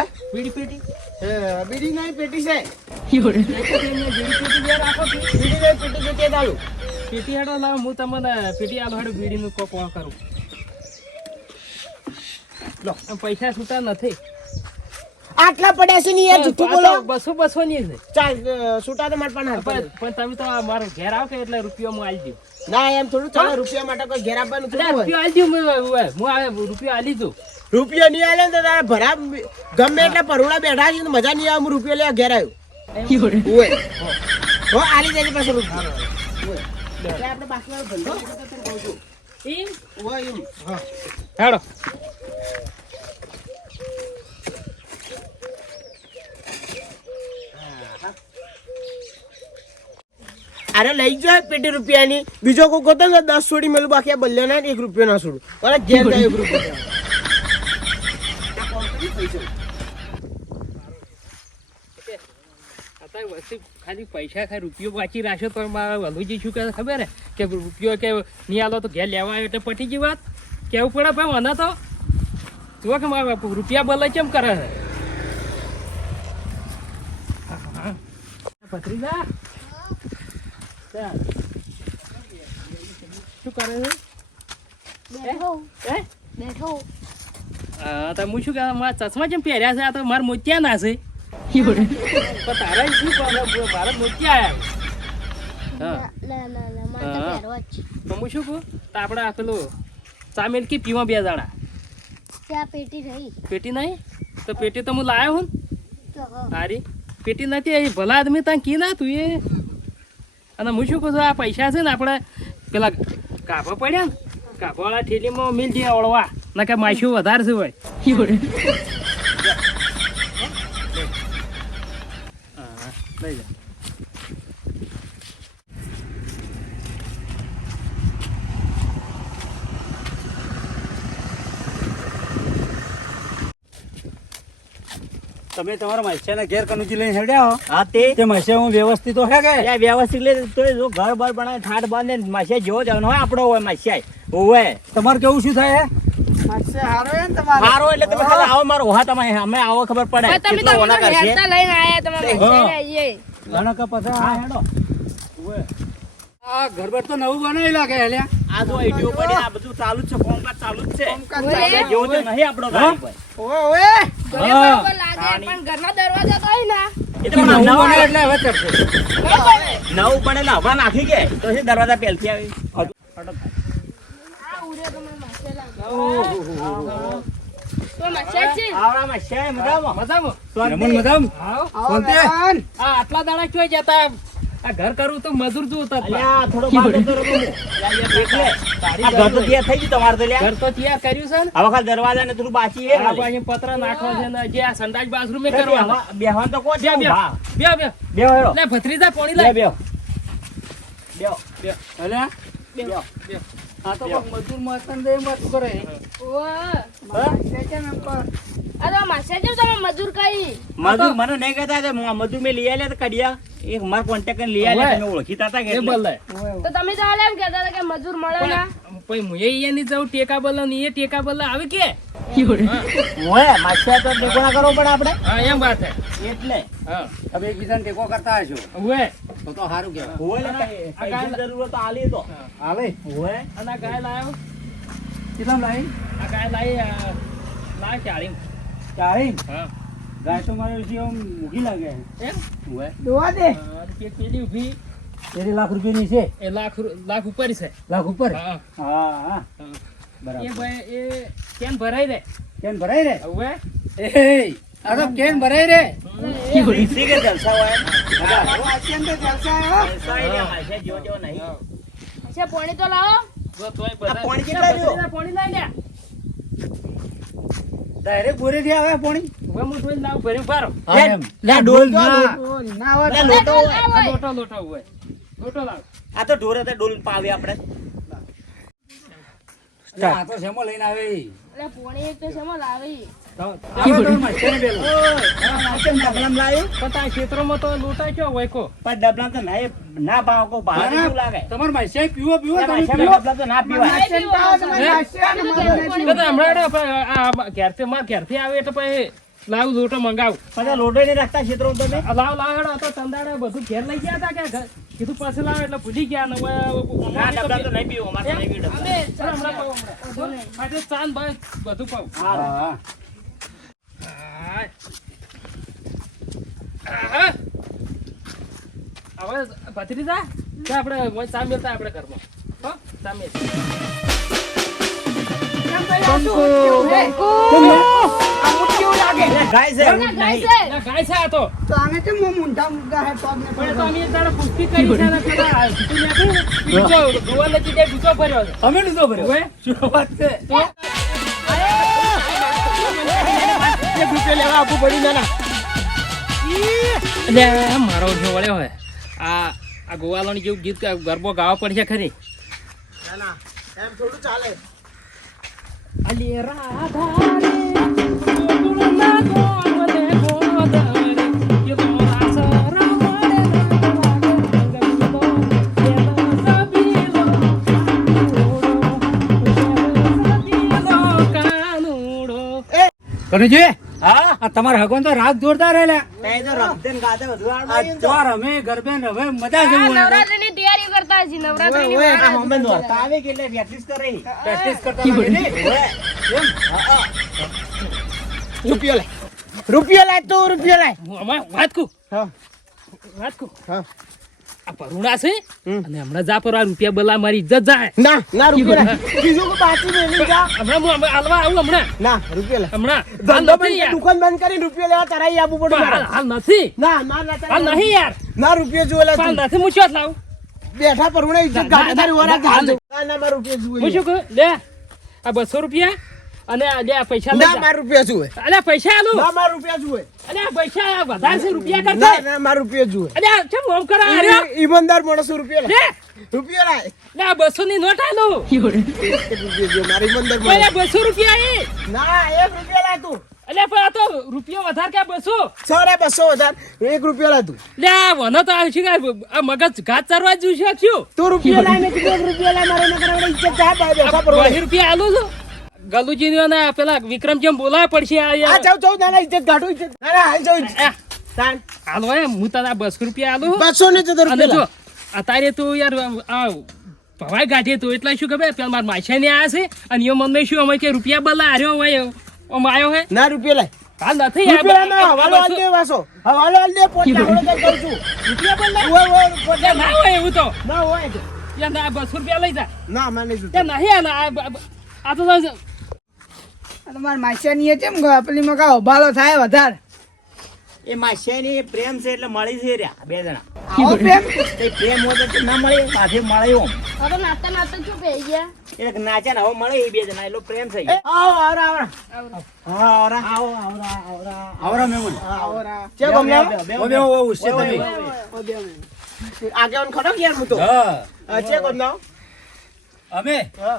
હે? બીડી પેટી એ, બીડી નહીં પેટી છે. બીડી પેટી રાખો. બીડી નહીં હેડો લાવ હું તમને પેટી આલો હેડો બીડીનું કો કોણ કરું. લો. પૈસા છૂટા નથી. આટલા પડ્યા છે ને યાર જુઠ્ઠું બોલો. બસો બસો ની છે. ચાલ છૂટા તો મારે પણ પણ તમે તો મારો ઘેર આવો કે એટલે રૂપિયો હું આલી દઉં ના એમ થોડું થોડા રૂપિયા માટે કોઈ ઘેર આપવાનું રૂપિયા આલી દઉં હું આવે રૂપિયા આલી દઉં. રૂપિયો નહીં આલે ને તો તારે ભરા ગમે એટલે પરોડા બેઠા છે ને મજા નહીં આવે હું રૂપિયો લેવા ઘેર આવ્યો. ઓય હો આલી જાય પાછો રૂપિયો. આપણે બાકીનો ધંધો છે તો તને કહું છું. એમ ઓય એમ. હા. હેડો. અરે લઈ જાય પેટી રૂપિયાની. બીજો કોઈ ગોતો ને દસ છોડી મેલું, બાકી ના એક રૂપિયો ના છોડું. અરે ઘેર જાય એક તો ખબર કે રૂપિયો કે નહીં તો લેવા આવ્યો એટલે પટી ગઈ વાત? કેવું પડે ભાઈ તો? કે મારા રૂપિયા બલે કેમ કરે છે. શું કરે છે બેઠો હે બેઠો હા તો હું શું કહે મારા ચશ્મા કેમ પહેર્યા છે? આ તો મારા મોતિયા ના છે. તારા શું કરે મારા મોતિયા આવ્યા હા. શું કહું? આપણે આ પેલું ચામેલ કી પીવા બે જણા ત્યાં પેટી રહી પેટી નહીં? તો પેટી તો હું લાયો હું. હારી પેટી નથી ભલા આદમી ત્યાં કી ના તું એ? અને હું શું કહું છું આ પૈસા છે ને આપણે પેલા કાભો પડ્યા ને કાભાવાળા ઠેલીમાં મિલ જઈએ ઓળવા ના કે માછું વધારે છે હા, લઈ જા. તમે તમારા મસ્યાના ઘેર કનુજી લઈને હેડ્યા હો. હા તે. તે મસ્યા હું વ્યવસ્થિત તો હે કે? યા વ્યવસ્થિત લે તો જો ઘર બાર બનાવે ઠાટ બાંધે ને જેવો જવાનો હોય આપણો હોય માસિયા હોય તમારે કેવું શું થાય મારો એટલે તમે ખાલી આવો મારો. ઓહા તમે અમે આવો ખબર પડે કેટલો ઓના કરશે લઈને આયા તમે પછી હા હેડો. આ ઘરબર તો નવું બનાવી લાગે હેલ્યા આ જો આઈટીઓ પડે આ બધું ચાલુ છે કોમકાજ ચાલુ જ છે. ઓવે. જેવો તો નહીં આપણો ગાડી પર. ઘરે હા. લાગે પણ ઘરના દરવાજા તો ને. નવું બને એટલે હવે ચડશે નવું પડે એટલે હવા નાખી કે તો છે દરવાજા પહેલથી આવી. આ ઉડે તો મને માસે લાગે. તો માસે છે. આવડા માસિયા મજામાં? મજામાં. રમણ મજામ? આવો. શાંતિ. આ આટલા દાડા ક્યાં જતા આ ઘર કરવું તો મજૂર જોતા અલ્યા થોડો બાર કરો એટલે આ ઘર તો તૈયાર થઈ ગયું તમારે તો ઘર તો તૈયાર કર્યું છે ને. હવે ખાલી દરવાજા ને થોડું બાકી છે આ ખાલી. પત્ર નાખવા છે ને જે આ સંડાસ બાથરૂમ એ કરવા બેહવાનું તો કો છે બે બે બે બે. હેરો હેડો. લે ભત્રીજા પાણી લે બે. બે. બે. બેહો. બે. આ તો મજૂર મસ્તન દે મત કરે. ઓ હા? આ તો માસે છે તમે મજૂર કઈ? મજૂર મને નહીં કહેતા કે મજૂર મેં લઈ આલ્યા તો કડિયા એક માર કોન્ટેક્ટ લઈ આલ્યા તમે ઓળખીતા હતા કે તો તમે તો હાલ એમ કહેતા હતા કે મજૂર મળે ના. પછી હું એ ની જાઉં ટેકા બલે ને એ ટેકા બલે આવે કે? ઓવે, માસ્ટર તો ટેકો કરવો પડે આપણે. હા એમ વાત હે. એટલે. હા. તમે એકબીજાને ટેકો કરતા હશો. ઉવે તો તો સારું કહેવાય. ઓવે એટલે પૈસાની જરૂર તો આલીએ તો. હાલે ઓવે. અને ગાય લાયો. કેટલા લાવી? આ ગાય લાવી આ લાય ચાળી હા. ગાય તો મારે વિશે આમ મૂકી લાગે. એમ? ઉવે. હા, કે પેલી ઊભી. તેરી લાખ રૂપિયાની છે. એ લાખ રૂ- લાખ ઉપર છે. લાખ ઉપર? હા. હા હા. હા. એ બરાબર ભાઈ એ કેમ ભરાઈ રે? કેન ભરાય રે? હવે એ આ કેન ભરાય રે? રીસી કે જલસા હોય? જલસા એટલે માસ્ટર જેવો જેવો નહીં. છે પોણી તો લાવો. જો પાણી કેટલા રહ્યો? પાણી લાઈ લે. ડાયરેક્ટ બોરેથી આવે પાણી. હવે હું તોય લાવ ભર્યું ભારો લે, ડોલ ના. ના લે, લોટો હોય. લોટો લોટો હોય. લોટો લાવ. આ તો ઢોરે હતા ડોલ પાવે આપણે. આ તો શેમો લઈને આવે? એટલે પોણી એક તો શેમાં લાવી? ક્ષેત્રમાં તો ના ના ના, ના, ના પછી લાવ લોટો મંગાવ પછી લોટો નહીં રાખતા ક્ષેત્રો તમે લાવ લાવ હેડો તો ચંદાડે બધું ઘેર લઈ ગયા હતા કે કીધું પછી લાવ એટલે ભૂલી ગયા ને ના ડબલા ચાંદ ભાઈ બધું પાવ હા. હવે ભત્રીજા કે આપણે મેલતા આપણે ઘરમાં. હો ચા મેલ. એટલે ગાય છે. ઊંટ ગાય નહીં. છે. ના, ગાય છે આ તો. તો આને કેમ મોં મૂંઢા મૂંઢા હે પગ ને પણ એ તો અમે એક દાડો પુષ્ટિ કરી છે ને પેલા સીધું નાખ્યું ને, બીજો ગોવાલને કીધે બીજો ભર્યો છે. અમે લીધો ભર્યો. શું વાત છે? એક રૂપિયા લેવા આપવું પડ્યું ના ના એટલે મારો જો વળ્યો હોય આ આ ગોવાલોની જેવું ગીત ગરબો ગાવા પડશે ખરી. ના, ના, એમ થોડું ચાલે. અલી રાધા રે ગોકુળના ગોવલે આ તમારા હગવાન તો રાગ જોરદાર તો. ચોર અમે ગરબે હવે મજા નવરાત્રીની તૈયારી કરતા નવરાત્રીની આવે કે એટલે કરે. પ્રેક્ટિસ કરતા હા. રૂપિયો લાય રૂપિયો લાય તું રૂપિયો લાય હું આમાં વાત કુ હા. વાત કુ હા. આ પરુણા છે? અને હમણાં જા પર આ રૂપિયા બલા મારી ઇજ્જત જાય. ના ના રૂપિયા બીજું બાકી મેલી જા. હમણાં હું હાલવા આવું હમણાં. ના રૂપિયા હમણાં. ધંધો બંધ કરી દુકાન બંધ કરી રૂપિયા લેવા તારા આવવું પડે હાલ નથી. ના ના ના હાલ નહીં યાર. ના રૂપિયા જોવે લા હાલ. નથી હું ચોથ લાવું બેઠા પરુણા ઇજ્જત ગાડી તારી વરા હાલ. ના ના મારા રૂપિયો હું શું કહું લે આ બસો રૂપિયા. અને અલ્યા પૈસા ના જા. મારા રૂપિયા જુએ. અલ્યા પૈસા આલો. ના મારા રૂપિયા જુએ. અલ્યા પૈસા આ વધારે છે રૂપિયા કરતા. ના મારા રૂપિયા જુએ. અલ્યા કેમ ઓમ કરા? આર્યો ઈમાનદાર માણસો રૂપિયા લે. રૂપિયા લાય. ના આ બસો ની નોટ આલો. એક મારા ઈમાનદાર માણસ. બસો રૂપિયા એ ના એક રૂપિયા લાય તું. અલે પણ આ તો રૂપિયા વધારે કે બસો? સારા બસો વધાર. એક રૂપિયો લાય તું. લે આ વનો તો આવશે કે આ મગજ ઘાત ચારવા જ છે શું તું રૂપિયા લાય ને કીધું એક રૂપિયો લાય મારે નકર આવડે ઇજ્જત જાય બાય પર રૂપિયા આલો છું. ગલુજી ને પેલા વિક્રમ જેમ બોલાય પડશે આ આ જાવ જાવ ના ના ઇજ્જત ગાઢું ઇજ્જત. ના ના હાલ જાવ હે હું તને બસો રૂપિયા આલું બસો ને અને રૂપિયા જો અત્યારે તું યાર આ ભવાઈ ગાંઠે તું એટલે શું ખબર? પેલા મારા માછા ને આયા છે અને એ મને શું અમે કે રૂપિયા બલા હાર્યો હોય આમ આવ્યો હે? ના રૂપિયા લાય. હાલ નથી રૂપિયા ના આ હવાલો હાલ દે વાસો હવાલો દે છું. રૂપિયા ના હોય એવું તો. ના હોય. યાર ના, આ રૂપિયા લઈ જા. ના માને નહીં આ તો તમારા માસિયાની એ કેમ ગયો? પેલી માં કા ઉભાલો થાય વધારે. એ માસિયાની પ્રેમ છે એટલે મળી છે રહ્યા બે જણા. આવો પ્રેમ. પ્રેમ હોય તો ના મળે પાછી મળે હવે નાતા નાતા શું થઈ ગયા? એટલે નાચે ને હવે મળે એ બે જણા એટલો પ્રેમ છે આવો આવરા આવરા હા આવરા. આવો આવરા આવરા આવરા. મેમન. આવરા. ચે ગમલા ઓ બે ઓ ઉસે તમે. આગેવાન ખરો કે યાર હું તો? હા. ચે ગમલા અમે હા.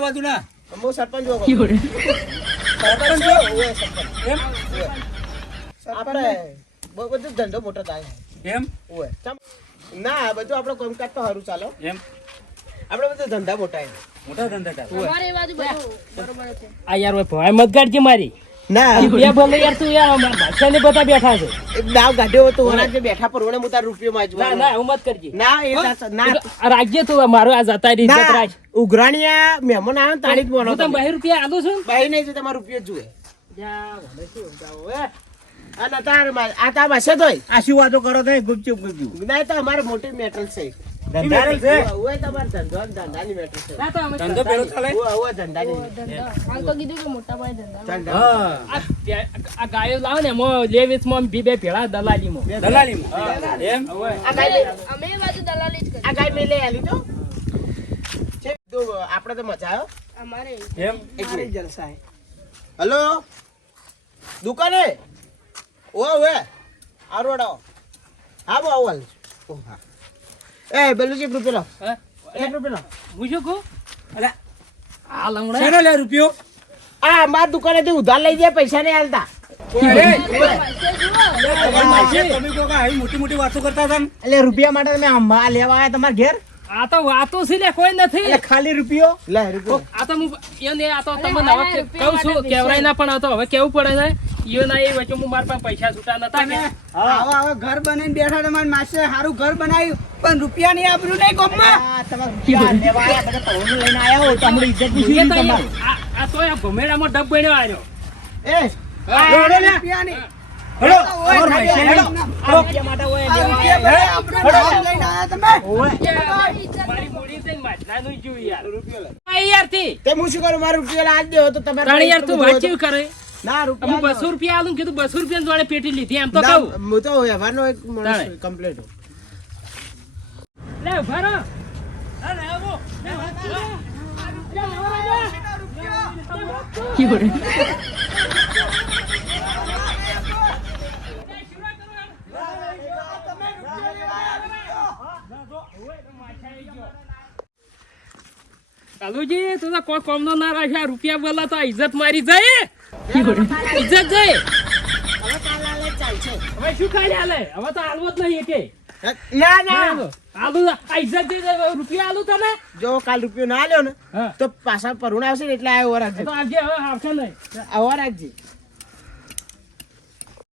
બાજુ ના હું સરપંચ જો આપણે બહુ બધું ધંધો મોટો થાય. એમ? ઓય ચમ. ના બધું આપણો કામકાજ તો સારું ચાલો. એમ? આપણે બધું ધંધા મોટા મોટા ધંધા છે. આ યાર ઓય ભવાઈ મત કાઢજે મારી. ના. રૂપિયા યાર તું યાર ને બધા બેઠા છે. દાવ ગાઢ્યો ઓના જે બેઠા પર ઓને હું તાર રૂપિયો ના માંજવાનો ના એવું મત કરજે. ના એ ના- ના. રાખજે તું મારો આ જતા રહી ઇજ્જત ના રાખ. ઉઘરાણીયા મહેમાન આવે તાળી જ બોલો હું બહી રૂપિયા આલું છું? નહીં તમારો રૂપિયો જ જુએ. જા, મને શું સમજાવો, હે? આ તાર માં- આ તાર માસે તોય. આ શું વાતો કરો તો ગુપચુપ ગુપચુપ. ના તો અમારે મોટી મેટલ છે. ના તો અમે ધંધો પેલો ચાલે? ઓય, ઓય, ધંધાની ધંધા. હાલ તો કીધું કે મોટા ભાઈ ધંધા ધંધા. હા. આ પ્યા- આ ગાયો લાવો ને એમાં લે વેચમાં બી બે ભેળા. દલાલીમાં? દલાલીમાં. એમ? આ ગાય લે- અમે એ બાજુ દલાલી જ કરી આ ગાય મેં લઈ આલી તો. આપણે તો મજા આવ્યો અમારે એમ? મારી જલસા હે. હલો? દુકાને? ઓ ઓએ આરોડો હા બો આવો હા. એ બેલું છે રૂપિયો લાવ હે? એક રૂપિયો લાવ હું શું કહું? અલા, આ લંગડા શેનો લે રૂપિયો? આ અમાર દુકાનેથી ઉધાર લઈ જાય પૈસા નહીં હાલતા મોટી મોટી વાતો કરતા હતા ને? એટલે રૂપિયા માટે તમે આંબા લેવા આવ્યા તમારા ઘેર? આ તો વાતો છે લે કોઈ નથી. એટલે ખાલી રૂપિયો? લે રૂપિયો. આ તો હું એને આ તો તમને હવે કહું છું કેવરાય ના પણ આ તો હવે કેવું પડે છે? યો ના એ વચ્ચે હું મારા પાસે પૈસા છૂટા નતા કે આવો હવે ઘર બનાવીને બેઠા તમારા માસે સારું ઘર બનાવ્યું પણ રૂપિયા ની આબરૂ નહીં કોમમાં તમે રૂપિયા લેવા આયા બધા પરોણું લઈને આયા હો તો અમને ઇજ્જત પૂછી તમારી. આ તો આ ભમેડામાં ડબ બન્યો આવ્યો એ રૂપિયા ની હેડો, ઓર ભાઈ, હેડો. હેડો. માટે ઓય આ લેવા રૂપિયા આવ્યા. નામ લઈને આયા તમે? મારી મૂડી છે ને માટલાનું જોયું યાર. આ યારથી તે હું શું કરું? મારું રૂપિયો આજ દેવો તો તમારે ત્રણ યાર તું વાંચ્યું કરે ના રૂપિયા બસો રૂપિયા આલું કીધું બસો રૂપિયા જોડે પેટી લીધી. એમ તો કહું. હું તો વ્યવહારનો એક માણસ કમ્પ્લીટ લે. કાલુજી તું તો કોઈ કોમનો ના રાખે આ રૂપિયા બોલા તો ઇજ્જત મારી જાય ઇજ્જત જાય. હવે શું ખાલી હાલે? હવે તો હાલવો જ નહીં એકે. ના ના. આલુ આ ઇજ્જત જઈ રૂપિયા આલુ તને? જો કાલ રૂપિયો ના આલ્યો ને તો પાછા પરુણ આવશે ને એટલે આ ઓર એ રાખજે તો આજે હવે આવશે નહીં. આવો રાખજે.